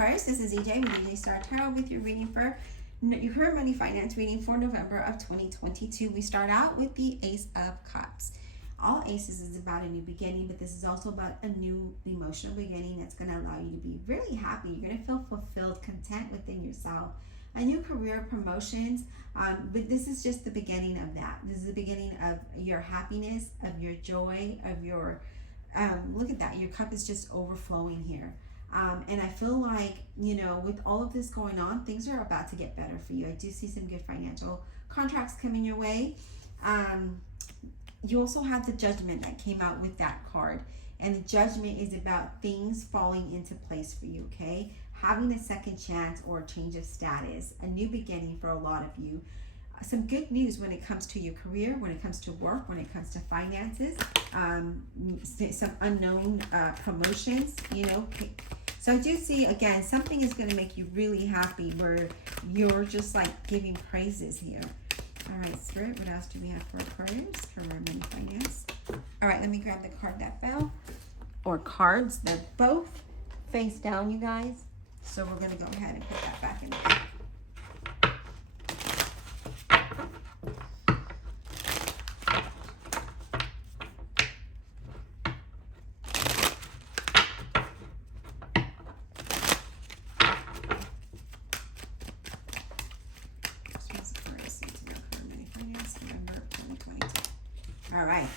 Aquarius, this is EJ with EJ Star Tarot with your reading for your money finance reading for November of 2022. We start out with the Ace of Cups. All aces is about a new beginning, but this is also about a new emotional beginning that's going to allow you to be really happy. You're going to feel fulfilled, content within yourself. A new career, promotions, but this is just the beginning of that. This is the beginning of your happiness, of your joy, of your, look at that, your cup is just overflowing here. And I feel like, you know, with all of this going on, things are about to get better for you. I do see some good financial contracts coming your way. You also have the Judgment that came out with that card. And the Judgment is about things falling into place for you, okay? Having a second chance or a change of status, a new beginning for a lot of you. Some good news when it comes to your career, when it comes to work, when it comes to finances, some unknown promotions, you know. So I do see, again, something is going to make you really happy where you're just like giving praises here. All right, Spirit, what else do we have for Aquarius? Career, money, finance. All right, let me grab the card that fell. Or cards. They're both face down, you guys. So we're going to go ahead and put that back in the pack. All right.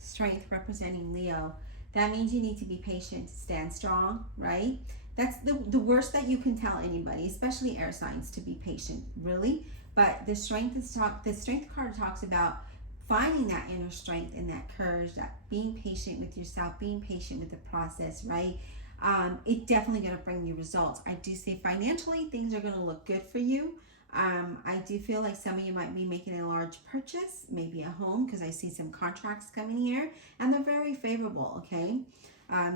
Strength representing Leo. That means you need to be patient, stand strong, right? That's the worst that you can tell anybody, especially air signs, to be patient, really. But the strength card talks about finding that inner strength and that courage, that being patient with yourself, being patient with the process, right? It's definitely going to bring you results. I do say financially, things are going to look good for you. I do feel like some of you might be making a large purchase, maybe a home, because I see some contracts coming here, and they're very favorable, okay?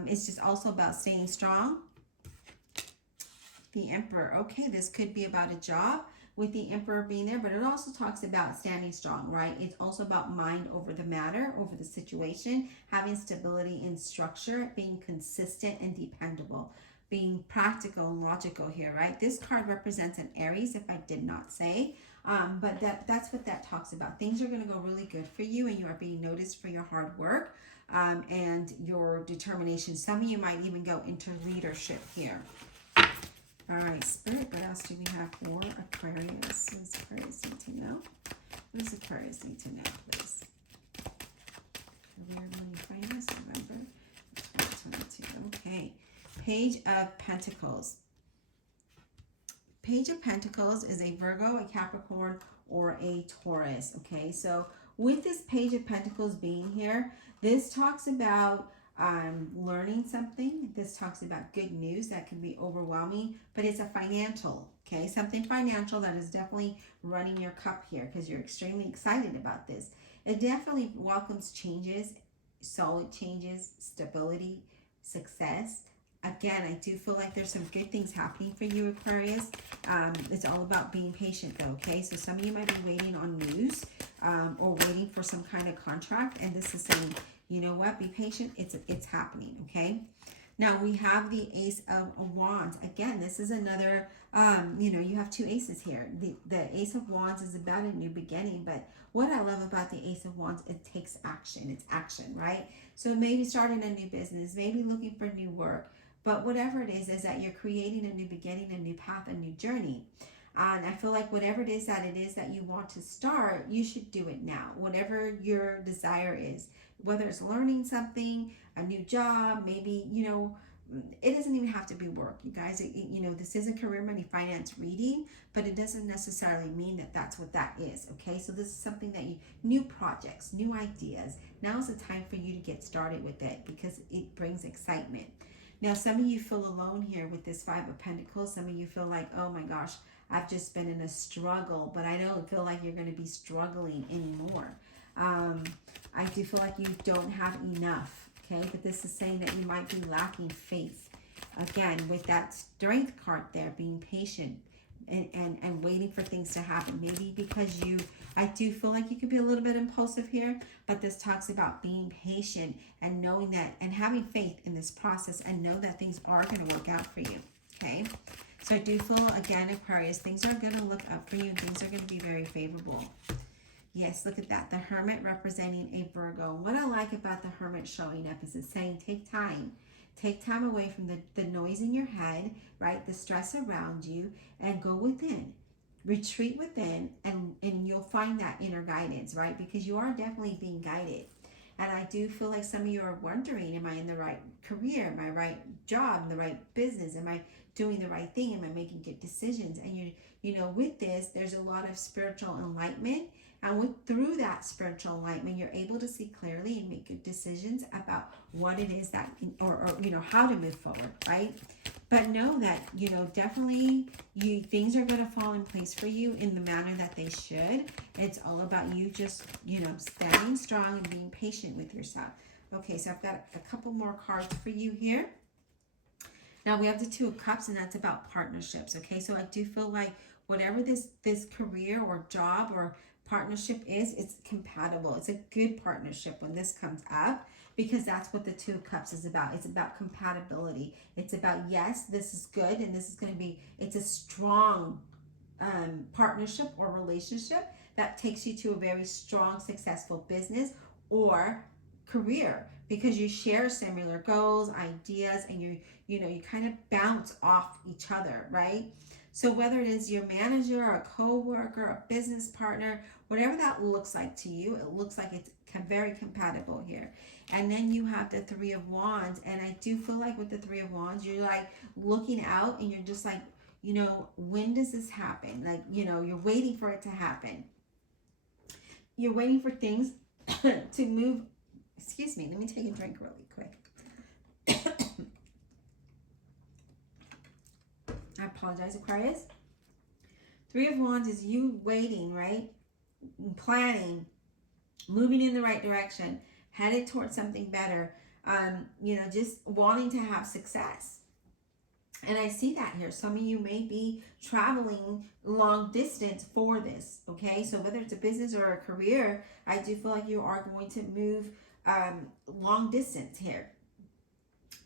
It's just also about staying strong. The Emperor, okay, this could be about a job with the Emperor being there, but it also talks about standing strong, right? It's also about mind over the matter, over the situation, having stability in structure, being consistent and dependable. Being practical and logical here, right? This card represents an Aries, if I did not say, but that's what that talks about. Things are going to go really good for you, and you are being noticed for your hard work and your determination. Some of you might even go into leadership here. All right, Spirit, what else do we have for Aquarius? What does Aquarius need to know? What does Aquarius need to know, please? Career, money, finance, November 2022. Okay. Page of Pentacles. Page of Pentacles is a Virgo, a Capricorn, or a Taurus. Okay, so with this Page of Pentacles being here, this talks about learning something. This talks about good news that can be overwhelming, but it's a financial, okay? Something financial that is definitely running your cup here because you're extremely excited about this. It definitely welcomes changes, solid changes, stability, success. Again, I do feel like there's some good things happening for you, Aquarius. It's all about being patient, though, okay? So some of you might be waiting on news or waiting for some kind of contract, and this is saying, you know what? Be patient. It's happening, okay? Now, we have the Ace of Wands. Again, this is another, you know, you have two aces here. The Ace of Wands is about a new beginning, but what I love about the Ace of Wands, it takes action. It's action, right? So maybe starting a new business, maybe looking for new work, but whatever it is that you're creating a new beginning, a new path, a new journey. And I feel like whatever it is that you want to start, you should do it now. Whatever your desire is, whether it's learning something, a new job, maybe, you know, it doesn't even have to be work, you guys. You know, this is a career, money, finance reading, but it doesn't necessarily mean that that's what that is, okay? So this is something that new projects, new ideas. Now is the time for you to get started with it because it brings excitement. Now, some of you feel alone here with this Five of Pentacles. Some of you feel like, oh my gosh, I've just been in a struggle, but I don't feel like you're going to be struggling anymore. I do feel like you don't have enough, okay? But this is saying that you might be lacking faith. Again, with that Strength card there, being patient and waiting for things to happen. Maybe because you I do feel like you could be a little bit impulsive here, but this talks about being patient and knowing that and having faith in this process and know that things are going to work out for you. Okay. So I do feel, again, Aquarius, things are going to look up for you and things are going to be very favorable. Yes, look at that. The Hermit representing a Virgo. What I like about the Hermit showing up is it's saying take time. Take time away from the noise in your head, right? The stress around you, and go within. Retreat within, and you'll find that inner guidance, right? Because you are definitely being guided. And I do feel like some of you are wondering, am I in the right career? Am I right job? The right business? Am I doing the right thing? Am I making good decisions? And you know, with this, there's a lot of spiritual enlightenment. And through that spiritual enlightenment, you're able to see clearly and make good decisions about what it is that, or you know, how to move forward, right? But know that, you know, definitely things are going to fall in place for you in the manner that they should. It's all about you just, you know, standing strong and being patient with yourself. Okay, so I've got a couple more cards for you here. Now we have the Two of Cups, and that's about partnerships. Okay, so I do feel like whatever this career or job or partnership is, it's compatible. It's a good partnership when this comes up, because that's what the Two of Cups is about. It's about compatibility. It's about, yes, this is good, and this is going to be, it's a strong partnership or relationship that takes you to a very strong, successful business or career, because you share similar goals, ideas, and you kind of bounce off each other, right? So whether it is your manager, a co-worker, a business partner, whatever that looks like to you, it looks like it's very compatible here. And then you have the Three of Wands, and I do feel like with the Three of Wands, you're like looking out and you're just like, you know, when does this happen? Like, you know, you're waiting for it to happen. You're waiting for things to move. Excuse me, let me take a drink really quick. I apologize, Aquarius. Three of Wands is you waiting, right? Planning, moving in the right direction, headed towards something better. You know, just wanting to have success. And I see that here. Some of you may be traveling long distance for this, okay? So whether it's a business or a career, I do feel like you are going to move long distance here.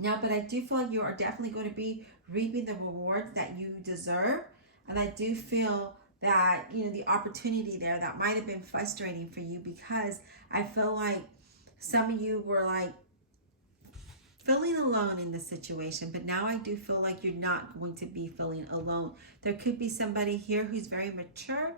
Now, but I do feel like you are definitely going to be reaping the rewards that you deserve. And I do feel that, you know, the opportunity there that might have been frustrating for you, because I feel like some of you were like feeling alone in this situation, but now I do feel like you're not going to be feeling alone. There could be somebody here who's very mature,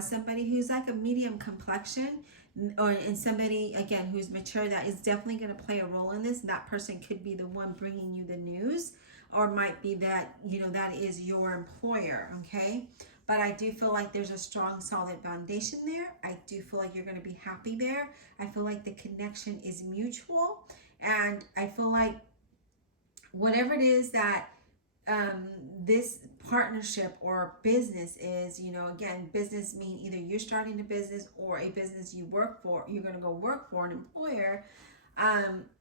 somebody who's like a medium complexion, and somebody, again, who's mature that is definitely going to play a role in this. That person could be the one bringing you the news, or might be that, you know, that is your employer, okay? But I do feel like there's a strong, solid foundation there. I do feel like you're going to be happy there. I feel like the connection is mutual. And I feel like whatever it is that this partnership or business is, you know, again, business mean either you're starting a business or a business you work for, you're going to go work for an employer.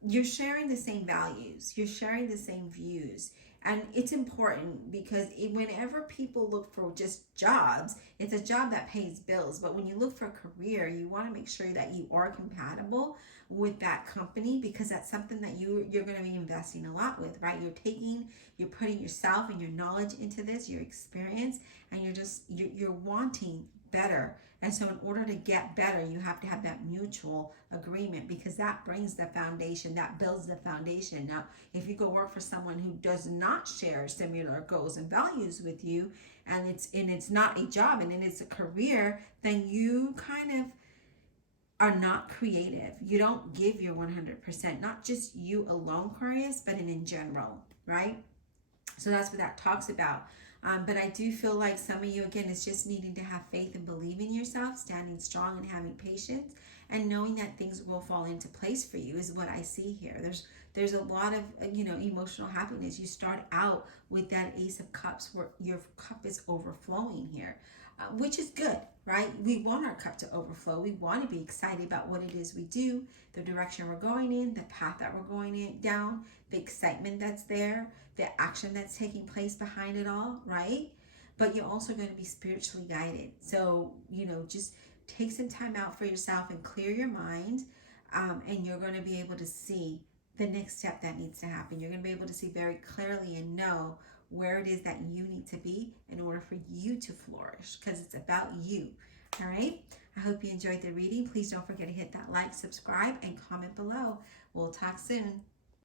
You're sharing the same values, you're sharing the same views. And it's important because whenever people look for just jobs, it's a job that pays bills. But when you look for a career, you want to make sure that you are compatible with that company, because that's something that you're going to be investing a lot with, right? You're putting yourself and your knowledge into this, your experience, and you're wanting better. And so in order to get better, you have to have that mutual agreement, because that brings the foundation, that builds the foundation. Now, if you go work for someone who does not share similar goals and values with you, and it's not a job and it is a career, then you kind of are not creative. You don't give your 100%, not just you alone, Aquarius, but in general, right? So that's what that talks about. But I do feel like some of you, again, is just needing to have faith and believe in yourself, standing strong and having patience, and knowing that things will fall into place for you is what I see here. There's a lot of, you know, emotional happiness. You start out with that Ace of Cups where your cup is overflowing here, which is good, right? We want our cup to overflow. We want to be excited about what it is we do, the direction we're going in, the path that we're going down, the excitement that's there, the action that's taking place behind it all, right? But you're also going to be spiritually guided. So, you know, just take some time out for yourself and clear your mind, and you're going to be able to see the next step that needs to happen. You're going to be able to see very clearly and know where it is that you need to be in order for you to flourish, because it's about you. All right. I hope you enjoyed the reading. Please don't forget to hit that like, subscribe, and comment below. We'll talk soon.